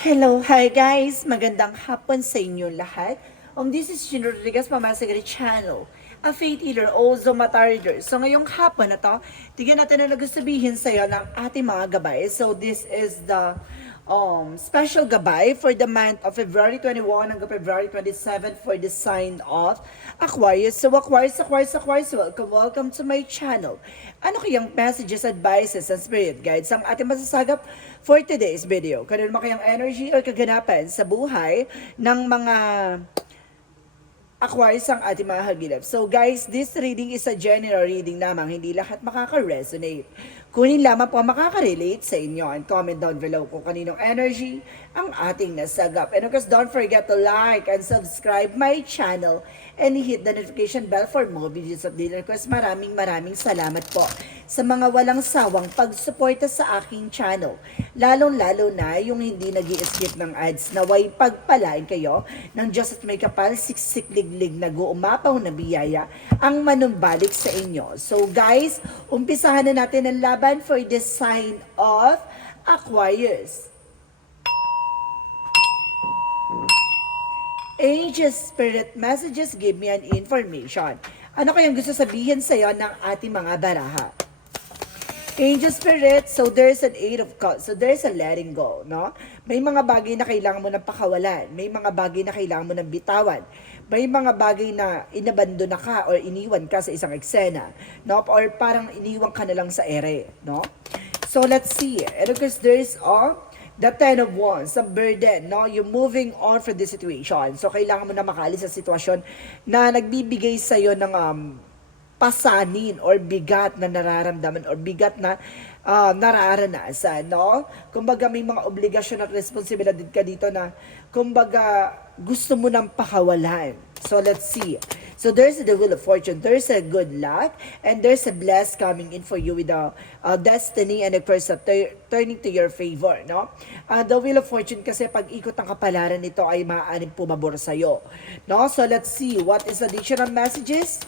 Hello, hi guys! Magandang hapon sa inyo lahat. This is Gino Rodriguez, Pamasagari Channel, a faith healer, also matarder. So ngayong hapon na to, tignan natin na nagsasabihin sa iyo ng ating mga gabay. So this is the special gabay for the month of February 21 hanggang February 27 for the sign of Aquarius. So Aquarius, welcome to my channel. Ano kayang messages, advices, and spirit guides ang ating masasagap for today's video? Kano naman kayang energy o kaganapan sa buhay ng mga Aquarius ang ating mga hagilap. So guys, this reading is a general reading lamang. Hindi lahat makaka-resonate. Kunin lamang po ang makaka-relate sa inyo and comment down below kung kaninong energy ang ating nasagap. And of course, don't forget to like and subscribe my channel and hit the notification bell for more videos update. And of course, maraming salamat po sa mga walang sawang pagsuporta sa aking channel. Lalong-lalo na yung hindi nag-i-skip ng ads. Naway pagpalain kayo ng Diyos at may kapal, siksik-liglig na guumapaw na biyaya ang manumbalik sa inyo. So guys, umpisahan na natin ang laban for the sign of Aquarius. Angel Spirit Messages give me an information. Ano kayang gusto sabihin sa iyo ng ating mga baraha? Angel Spirit, so there's an Eight of Cups. So there's a letting go, no? May mga bagay na kailangan mo ng pakawalan. May mga bagay na kailangan mo ng bitawan. May mga bagay na inabando na ka or iniwan ka sa isang eksena, no? Or parang iniwan ka na lang sa ere, no? So let's see. And of course, there's the Ten of Wands, some burden, no? You're moving on from this situation. So kailangan mo na makaalis sa sitwasyon na nagbibigay sa'yo ng pasanin or bigat na nararamdaman or bigat na nararanasan, no? Kumbaga may mga obligasyon at responsibilidad ka dito na kumbaga gusto mo nang pakawalan. So let's see. So there's the Wheel of Fortune, there's a good luck, and there's a bless coming in for you with a destiny and of course turning to your favor, no? The Wheel of Fortune kasi pag ikot ng kapalaran nito ay maaaring pumabor sa'yo, no? So let's see, what is additional messages?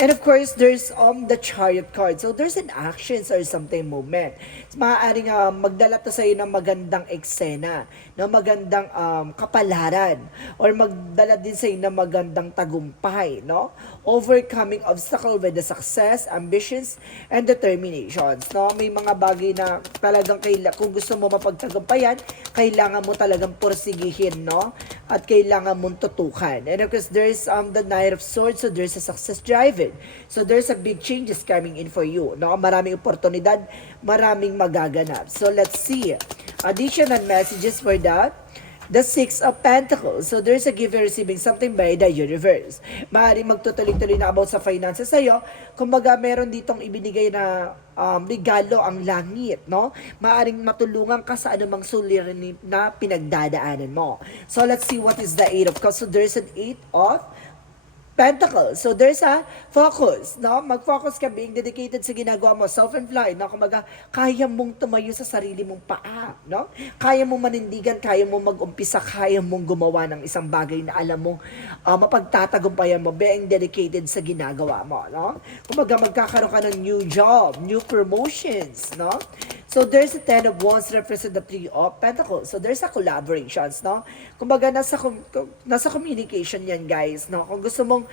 And of course, there's the Chariot card. So there's an actions or something movement. Maaaring magdala to sa iyo ng magandang eksena, ng magandang kapalaran, or magdala din sa iyo ng magandang tagumpay, no? Overcoming obstacle with the success, ambitions, and determinations, no? May mga bagay na talagang kung gusto mo mapagtagumpayan, kailangan mo talagang porsigihin, no? At kailangan mong tutukan. And of course, there's the Knight of Swords, so there's a success driven. So there's a big changes coming in for you, no? Maraming oportunidad, maraming magaganap. So let's see. Additional messages for that. The Six of Pentacles. So there's a give and receiving something by the universe. Maaaring magtutuloy-tuloy na about sa finances sa'yo. Kumbaga meron ditong ibinigay na regalo ang langit, no? Maaaring matulungan ka sa anumang suliranin na pinagdadaanan mo. So let's see what is the Eight of Cups. So there's an Eight of Pentacles. So there's a focus, no? Mag-focus ka being dedicated sa ginagawa mo, self-employed, no? Kumbaga, kaya mong tumayo sa sarili mong paa, no? Kaya mong manindigan, kaya mong mag-umpisa, kaya mong gumawa ng isang bagay na alam mong mapagtatagumpayan mo, being dedicated sa ginagawa mo, no? Kumbaga, magkakaroon ka ng new job, new promotions, no? So there's a Ten of Wands represent the Three of Pentacles. So there's a collaborations, no? Kumbaga nasa communication yan, guys, no? Kung gusto mong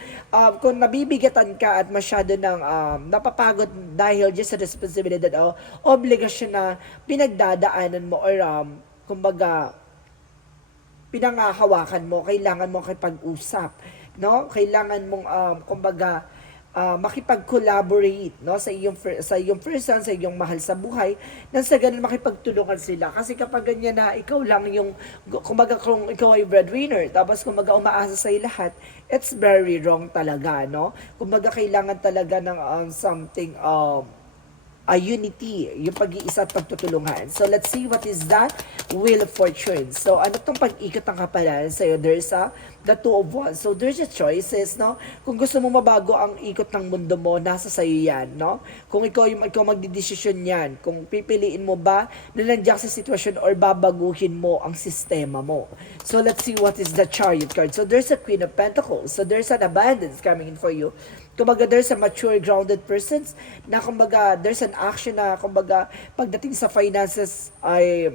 kung nabibigatan ka at masyado ng napapagod dahil just sa responsibilidad o obligasyon na pinagdadaanan mo or kumbaga pinangahawakan mo, kailangan mo makipag-usap, no? Kailangan mong kumbaga makipag-collaborate, no, sa iyong person, sa iyong mahal sa buhay, nang sa ganun makipagtulungan sila. Kasi kapag ganyan na ikaw lang yung, kumbaga kung ikaw ay breadwinner, tapos kumbaga umaasa sa lahat, it's very wrong talaga, no? Kumbaga kailangan talaga ng something a unity, yung pag-iisa at pagtutulungan. So let's see what is that Wheel of Fortune. So ano tong pag-ikot ng kapalaran sa'yo? There's the Two of Wands. So there's a choices, no? Kung gusto mo mabago ang ikot ng mundo mo, nasa sa'yo yan, no? Kung ikaw magdidesisyon yan, kung pipiliin mo ba na nandiyan sa sitwasyon or babaguhin mo ang sistema mo. So let's see what is the Chariot card. So there's a Queen of Pentacles. So there's an abundance coming in for you. Kumbaga, there's a mature, grounded persons na kumbaga, there's an action na kumbaga, pagdating sa finances ay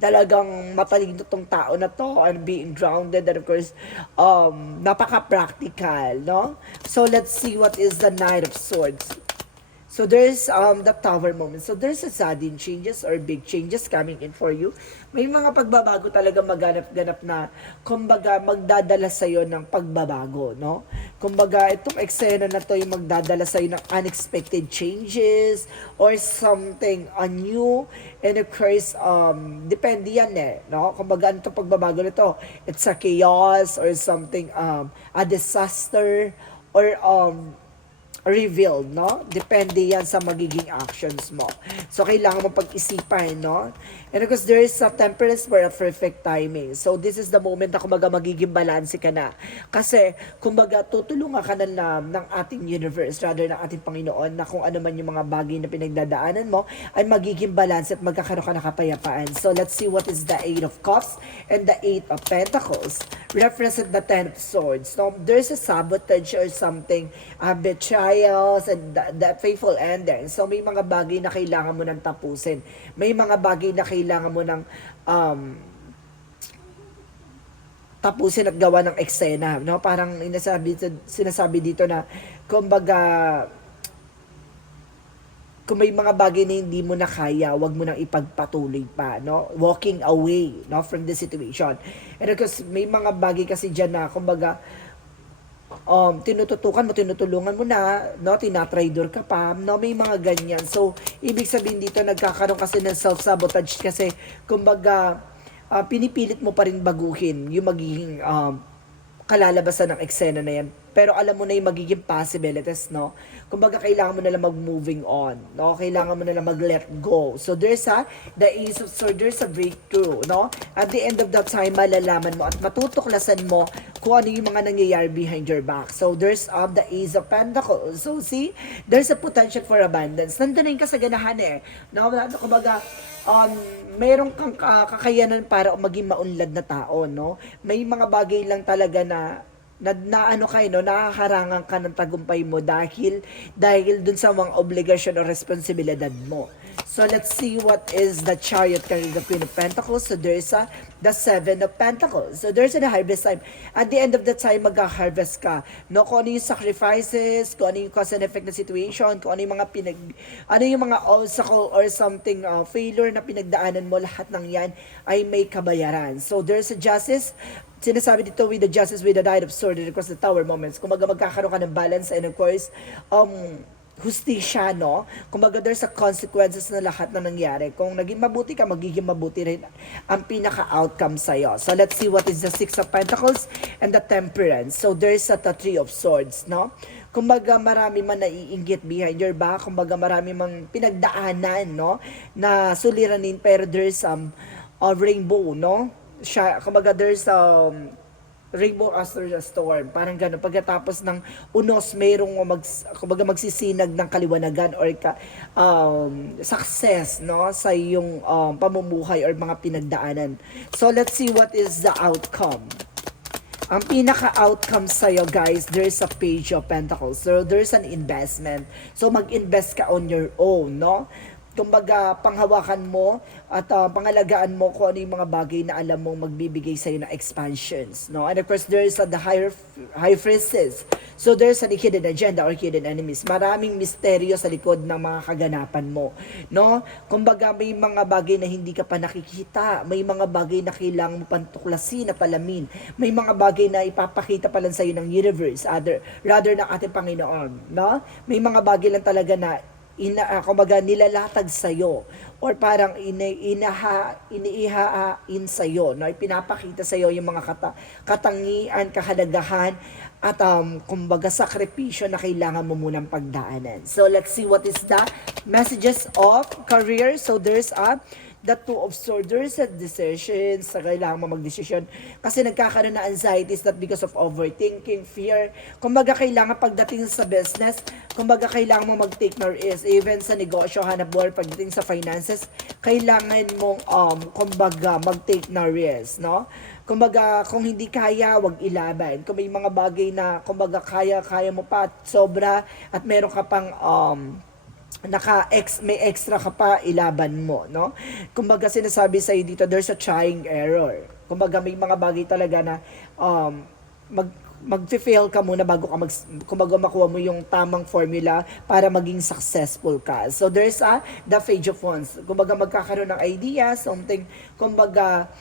talagang matalino tong tao na to and being grounded and of course napaka-practical, no? So let's see what is the Knight of Swords. So there's the tower moment. So there's a sudden changes or big changes coming in for you. May mga pagbabago talaga maganap-ganap na kumbaga magdadala sa iyo ng pagbabago, no? Kumbaga itong eksena na to yung magdadala sa iyo ng unexpected changes or something new, and of course depende yan no? Kumbaga ano to pagbabago nito? It's a chaos or something a disaster or revealed, no? Depende yan sa magiging actions mo. So, kailangan mo pag-isipan, no? And of course, there is a temperance for a perfect timing. So, this is the moment na kumbaga magiging balance ka na. Kasi, kumbaga, tutulungan ka na ng ating universe, rather ng ating Panginoon, na kung ano man yung mga bagay na pinagdadaanan mo, ay magiging balance at magkakaroon ka ng kapayapaan. So, let's see what is the Eight of Cups and the Eight of Pentacles. Represent the Ten of Swords. So, there's a sabotage or something, betrayals, and the faithful ending. So, may mga bagay na kailangan mo nang tapusin. May mga bagay na kailangan mo nang tapusin at gawa ng eksena, no? Parang sinasabi dito na kumbaga kung may mga bagay na hindi mo na kaya, wag mo nang ipagpatuloy pa, no? Walking away, no, from the situation. And of course, may mga bagay kasi diyan na kumbaga tinututukan mo, tinutulungan mo na, no, tinatraidor ka pa, no, may mga ganyan. So, ibig sabihin dito, nagkakaroon kasi ng self-sabotage kasi, kumbaga, pinipilit mo pa rin baguhin yung magiging kalalabasan ng eksena na yan. Pero alam mo na yung magiging possibilities, no? Kumbaga, kailangan mo na lang mag-moving on, no? Kailangan mo na lang mag-let go. So, there's the Ace of Swords, there's a breakthrough, no? At the end of that time, malalaman mo at matutuklasan mo kung ano yung mga nangyayari behind your back. So, there's the Ace of Pentacles. So, see, there's a potential for abundance. Nandun na yung kasaganahan no? Kumbaga, mayroong kang kakayanan para maging maunlad na tao, no? May mga bagay lang talaga na ano kayo, no, nakakarangan ka ng tagumpay mo dahil dun sa mga obligasyon o responsibilidad mo. So, let's see what is the Chariot carrying the Queen of Pentacles. So, there's the Seven of Pentacles. So, there's a harvest time. At the end of the time, mag-harvest ka. No, kung ano yung sacrifices, kung ano yung cause and effect na situation, kung ano yung mga ano yung mga obstacle or something, failure na pinagdaanan mo, lahat ng yan ay may kabayaran. So, there's a justice. Sinasabi dito with the justice, with the Knight of Swords, and of course the Tower moments. Kumaga magkakaroon ka ng balance and of course, hustisya, no? Kumbaga there's a consequences na lahat na nangyari. Kung naging mabuti ka, magiging mabuti rin ang pinaka-outcome sa'yo. So let's see what is the Six of Pentacles and the Temperance. So there's a Three of Swords, no? Kumbaga marami man naiinggit behind your back, kumbaga marami mang pinagdaanan, no? Na suliranin, pero there's a rainbow, no? Kumbaga there's rainbow after the storm, parang gano'n. Pagkatapos ng unos, mayroong kumbaga magsisinag ng kaliwanagan or success, no, sa iyong pamumuhay or mga pinagdaanan. So let's see what is the outcome. Ang pinaka-outcome sa'yo, guys, there's a Page of Pentacles. So there's an investment. So mag-invest ka on your own, no? Kumbaga, panghawakan mo at pangalagaan mo kung ano yung mga bagay na alam mong magbibigay sa'yo ng expansions, no? And of course, there's the high priestess. So there's a hidden agenda or hidden enemies. Maraming misteryo sa likod ng mga kaganapan mo, no? Kumbaga, may mga bagay na hindi ka pa nakikita. May mga bagay na kailangan mo pantuklasin at palamin. May mga bagay na ipapakita pa lang sa'yo ng universe, rather ng ating Panginoon, no? May mga bagay lang talaga na kumbaga nilalatag sa'yo or parang iniihain sa'yo, no? Ipinapakita sa'yo yung mga katangian, kahalagahan at kumbaga sakripisyo na kailangan mo munang pagdaanan. So let's see what is the messages of career. So there's the Two of Swords, there's a decision sa kailangan mo magdesisyon kasi nagkakaroon na anxieties that because of overthinking, fear. Kumbaga kailangan pagdating sa business, kumbaga kailangan mo mag-take no risk. Even sa negosyo, hanap buhay, pagdating sa finances, kailangan mong kumbaga mag-take no risk, no? Kumbaga kung hindi kaya, wag ilaban. Kung may mga bagay na kumbaga kaya mo pa at sobra at meron ka pang may extra ka pa, ilaban mo, no? Kumbaga sinasabi sa dito, there's a trying error. Kumbaga may mga bagay talaga na um, mag-fail ka muna bago ka kumbaga makuha mo yung tamang formula para maging successful ka. So there's the page of wands. Kumbaga magkakaroon ng idea, something, kumbaga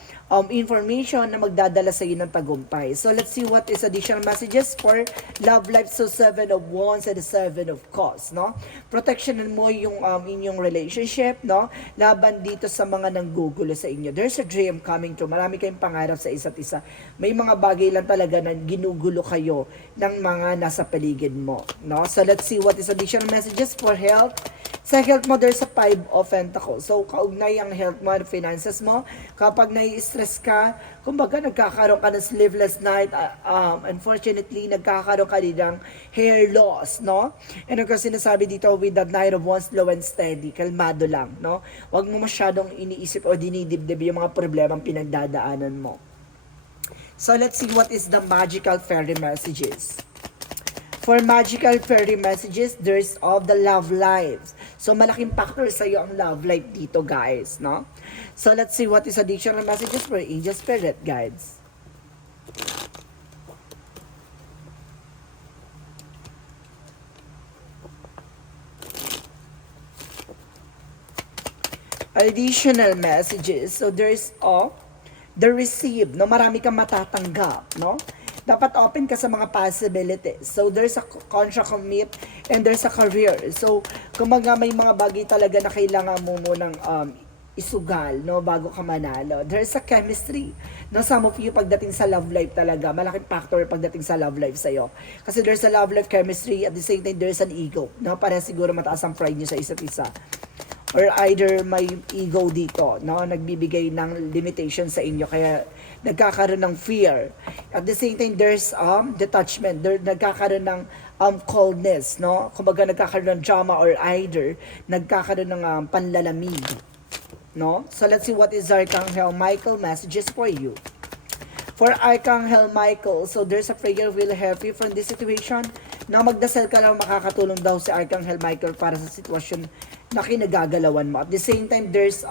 information na magdadala sa iyo ng tagumpay. So let's see what is additional messages for love life. So 7 of wands and the 7 of cups, no? Protectionan mo yung inyong relationship, no? Laban dito sa mga nanggugulo sa inyo. There's a dream coming true. Marami kayong pangarap sa isa't isa. May mga bagay lang talaga na ginugulo kayo ng mga nasa paligid mo, no? So let's see what is additional messages for health. Sa health mo, there's a 5 of pentacles. So, kaugnay ang health mo, finances mo. Kapag nai-stress ka, kumbaga nagkakaroon ka ng sleepless night. Unfortunately, nagkakaroon ka din ng hair loss, no? And ako sinasabi dito with the Knight of Wands, slow and steady. Kalmado lang, no? Huwag mo masyadong iniisip o dinidibdib yung mga problemang pinagdadaanan mo. So, let's see what is the magical fairy messages. For magical fairy messages, there's all the love lives. So, malaking factor sa iyo ang love life dito, guys, no? So, let's see what is additional messages for angel spirit guides. Additional messages. So, there's the receive, no? Marami kang matatanggap, no? Dapat open ka sa mga possibilities. So, there's a contract commit and there's a career. So, kumaga may mga bagay talaga na kailangan mo munang isugal, no, bago ka manalo. There's a chemistry. No, some of you, pagdating sa love life talaga, malaking factor pagdating sa love life sa'yo. Kasi there's a love life chemistry, at the same time, there's an ego. No, para siguro mataas ang pride nyo sa isa't isa. Or either may ego dito, no, nagbibigay ng limitation sa inyo, kaya nagkakaroon ng fear. At the same time, there's detachment, nagkakaroon ng coldness, no, kumbaga nagkakaroon ng drama, or either nagkakaroon ng panlalamig, no. So let's see what is Archangel Michael messages for you. For Archangel Michael, so there's a prayer will help you from this situation. Na magdasal ka lang, makakatulong daw si Archangel Michael para sa sitwasyon na kinagagalawan mo. At the same time, there's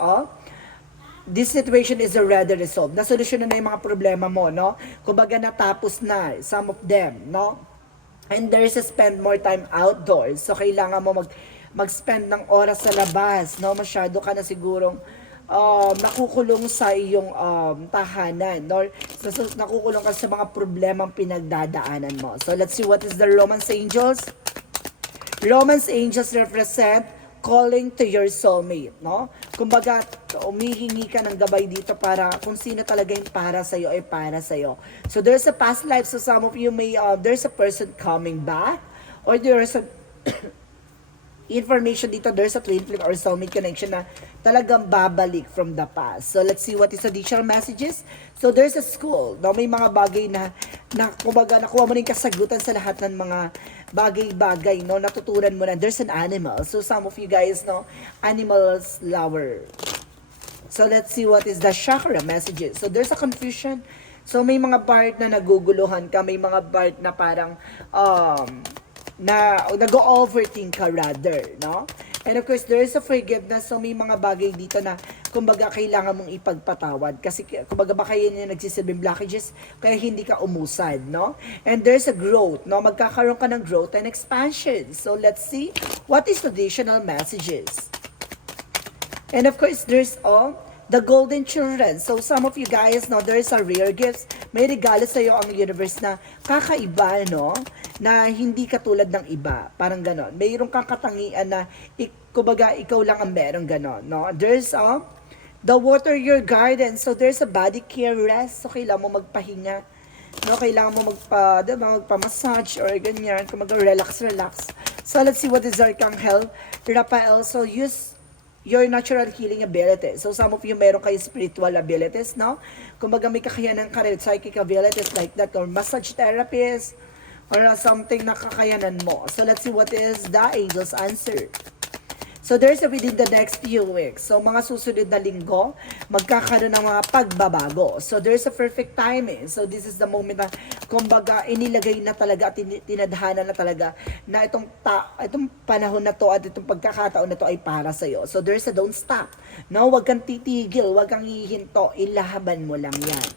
this situation is already resolved. Nasolusyon na yung mga problema mo, no? Kumbaga natapos na, some of them, no? And there's a spend more time outdoors. So, kailangan mo mag-spend ng oras sa labas, no? Masyado ka na sigurong nakukulong sa iyong tahanan, no? So, nakukulong ka sa mga problemang pinagdadaanan mo. So, let's see what is the Romance Angels. Romance Angels represent calling to your soulmate, no? Kumbaga, umihingi ka ng gabay dito para kung sino talaga yung para sa'yo ay para sa'yo. So, there's a past life. So, some of you may, there's a person coming back, or there's a information dito, there's a twin flame or soulmate connection na talagang babalik from the past. So, let's see what is additional messages. So, there's a school. No? May mga bagay na kumbaga, nakuha mo na yung kasagutan sa lahat ng mga bagay-bagay, no? Natutunan mo na. There's an animal. So, some of you guys know, animals lover. So, let's see what is the chakra messages. So, there's a confusion. So, may mga part na naguguluhan ka. May mga part na parang, na nag-overthink ka rather, no? And of course, there is a forgiveness. So, may mga bagay dito na, kumbaga, kailangan mong ipagpatawad. Kasi, kumbaga, baka yun yung nagsisilbing blockages, kaya hindi ka umusad, no? And there's a growth, no? Magkakaroon ka ng growth and expansion. So, let's see what is additional messages. And of course, there's the golden children. So, some of you guys, no, there's a rare gifts. May regalo sa iyo ang universe na kakaiba, no? Na hindi katulad ng iba. Parang ganon. Mayroon kang katangian na, kumbaga, ikaw lang ang meron ganon, no? There's the water your garden. So, there's a body care rest. So, kailangan mo magpahinga. No, kailangan mo magpa-massage or ganyan. Kumbaga, relax. So, let's see what is Archangel Raphael. So, use your natural healing abilities. So, some of you meron kayo spiritual abilities, no? Kumbaga, may kakayanan ka rin, psychic abilities like that, or massage therapist, or something na kakayanan mo. So, let's see what is the angel's answer. So there's a within the next few weeks. So mga susunod na linggo, magkakaroon ng mga pagbabago. So there's a perfect timing. So this is the moment na kumbaga inilagay na talaga at tinadhana na talaga na itong panahon na to at itong pagkakataon na to ay para sa iyo. So there's a don't stop. No, wag kang titigil, wag kang hihinto, ilaban mo lang 'yan.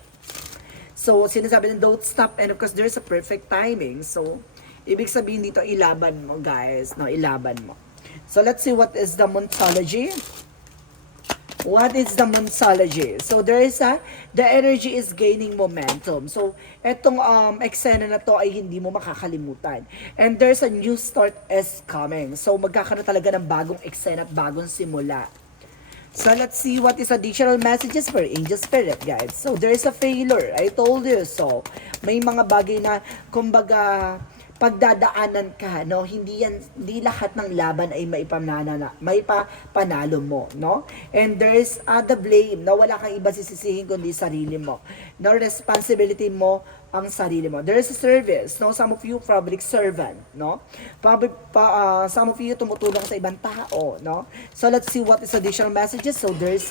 So sinasabi ng don't stop, and of course there's a perfect timing. So ibig sabihin dito ilaban mo, guys, no, ilaban mo. So let's see what is the Moonology. What is the Moonology? So there is the energy is gaining momentum. So etong eksena na to ay hindi mo makakalimutan. And there's a new start is coming. So magkakaroon talaga ng bagong eksena at bagong simula. So let's see what is additional messages for Angel Spirit, guys. So there is a failure. I told you so. May mga bagay na kumbaga pagdadaanan ka, no? Hindi lahat ng laban ay maipapanalo mo, no? And there's the blame, no? Wala kang iba sisisihin kundi sarili mo. No, responsibility mo ang sarili mo. There is a service, no? Some of you public servant, no? Some of you tumutulong sa ibang tao, no? So let's see what is additional messages. So there's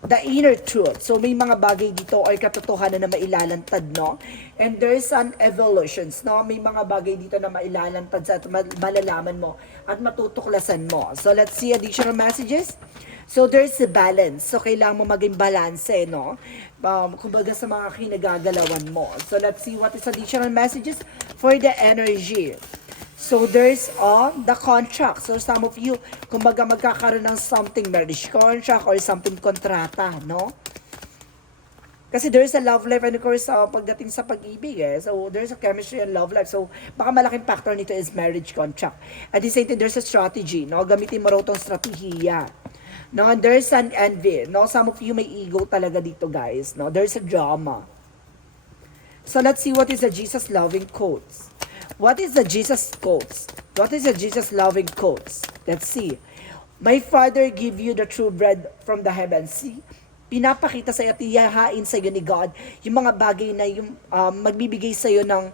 the inner truth. So may mga bagay dito ay katotohanan na mailalantad, no? And there's an evolutions, no? May mga bagay dito na mailalantad sa at malalaman mo at matutuklasan mo. So let's see additional messages. So there's a balance. So kailangan mo maging balance, no? Kumbaga sa mga kinagagalawan mo. So let's see what is additional messages for the energy. So there's the contract. So some of you, kumbaga magkakaroon ng something marriage contract or something kontrata, no? Kasi there's a love life and of course pagdating sa pag-ibig So there's a chemistry and love life. So baka malaking factor nito is marriage contract. At the same time, there's a strategy, no? Gamitin mo raw tong strategiya. No, and there's an envy. No, some of you may ego talaga dito, guys. No, there's a drama. So let's see what is the Jesus loving quotes. What is the Jesus quotes? What is the Jesus loving quotes? Let's see. My Father give you the true bread from the heavens. See? Pinapakita sa iyo at ihahain sa iyo ni God yung mga bagay na yung magbibigay sa iyo ng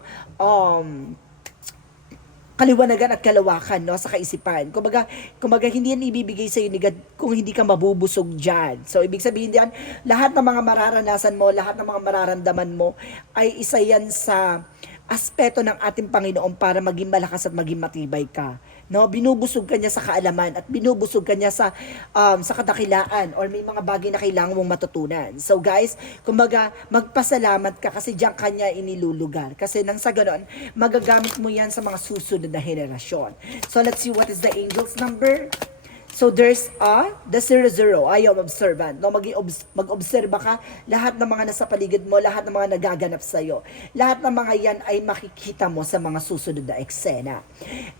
kaliwanagan at kalawakan, no, sa kaisipan. Kumbaga hindi yan ibibigay sa iyo ni God kung hindi ka mabubusog diyan. So ibig sabihin diyan, lahat ng mga mararanasan mo, lahat ng mga mararamdaman mo ay isa yan sa aspeto ng ating Panginoon para maging malakas at maging matibay ka. No, binubusog ka niya sa kaalaman at binubusog ka niya sa kadakilaan or may mga bagay na kailangan mong matutunan. So guys, kumbaga magpasalamat ka kasi diyan kanya inilulugar. Kasi nang sa ganoon, magagamit mo yan sa mga susunod na henerasyon. So let's see what is the angel's number. So there's the 00, ayaw observant. No, mag-obserba ka, lahat ng mga nasa paligid mo, lahat ng mga nagaganap sa iyo. Lahat ng mga yan ay makikita mo sa mga susunod na eksena.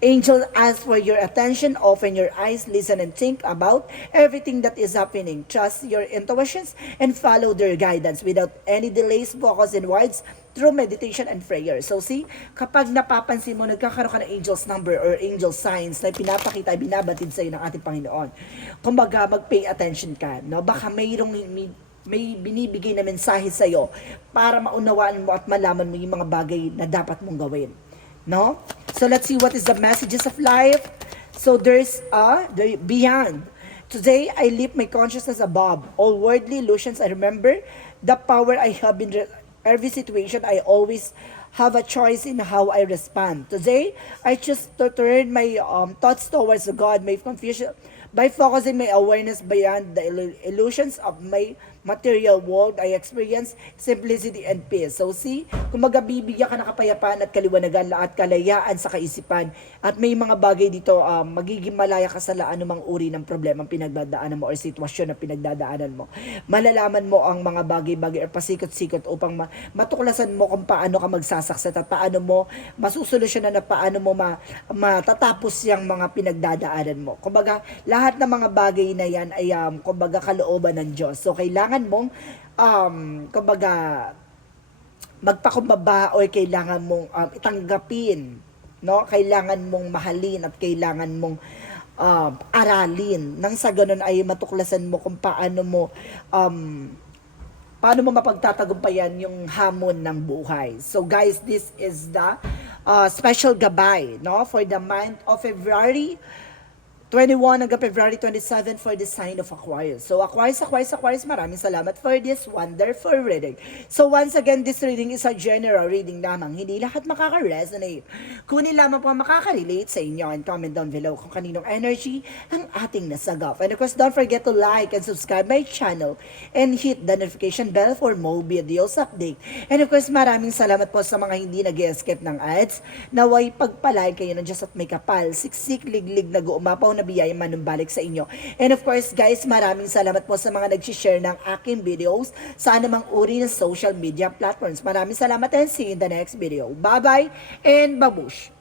Angel, ask for your attention, open your eyes, listen and think about everything that is happening. Trust your intuitions and follow their guidance without any delays, focus in words, through meditation and prayer. So see, kapag napapansin mo, nagkakaroon ka ng angel's number or angel signs na pinapakita, binabatid sa iyo ng ating Panginoon. Kumbaga, mag-pay attention ka. No? Baka may binibigay na mensahe sa iyo para maunawaan mo at malaman mo yung mga bagay na dapat mong gawin. No? So let's see what is the messages of life. So there's the beyond. Today, I lift my consciousness above all worldly illusions. I remember the power I have in every situation. I always have a choice in how I respond. Today, I choose to turn my thoughts towards God, my confusion, by focusing my awareness beyond the illusions of my material world. I experience simplicity and peace. So see, kumbaga bibigyan ka ng kapayapaan at kaliwanagan at kalayaan sa kaisipan. At may mga bagay dito, magiging malaya ka sa anumang uri ng problema pinagdadaanan mo or sitwasyon na pinagdadaanan mo. Malalaman mo ang mga bagay-bagay or pasikot-sikot upang matuklasan mo kung paano ka magsasakset at paano mo masusolusyonan at paano mo matatapos yung mga pinagdadaanan mo. Kumbaga, lahat ng mga bagay na yan ay kumbaga kalooban ng Diyos. So kailangan mong kumbaga magpakumbaba o kailangan mong itanggapin, no? Kailangan mong mahalin at kailangan mong aralin nang sa ganun ay matuklasan mo kung paano mo mapagtatagumpayan yung hamon ng buhay. So guys, this is the special gabay, no, for the month of February 21 hanggang February 27 for the sign of Aquarius. So Aquarius, maraming salamat for this wonderful reading. So once again, this reading is a general reading lamang. Hindi lahat makaka-resonate. Kunin lamang po ang makaka-relate sa inyo and comment down below kung kaninong energy ang ating nasagap. And of course, don't forget to like and subscribe my channel and hit the notification bell for more videos update. And of course, maraming salamat po sa mga hindi nag-escape ng ads. Naway pagpalain kayo ng Diyos at may kapal, siksik, liglig, nag-uumapaw na biyaya manumbalik sa inyo. And of course, guys, maraming salamat po sa mga nag-share ng aking videos sa anumang uri ng social media platforms. Maraming salamat and see you in the next video. Bye-bye and babush!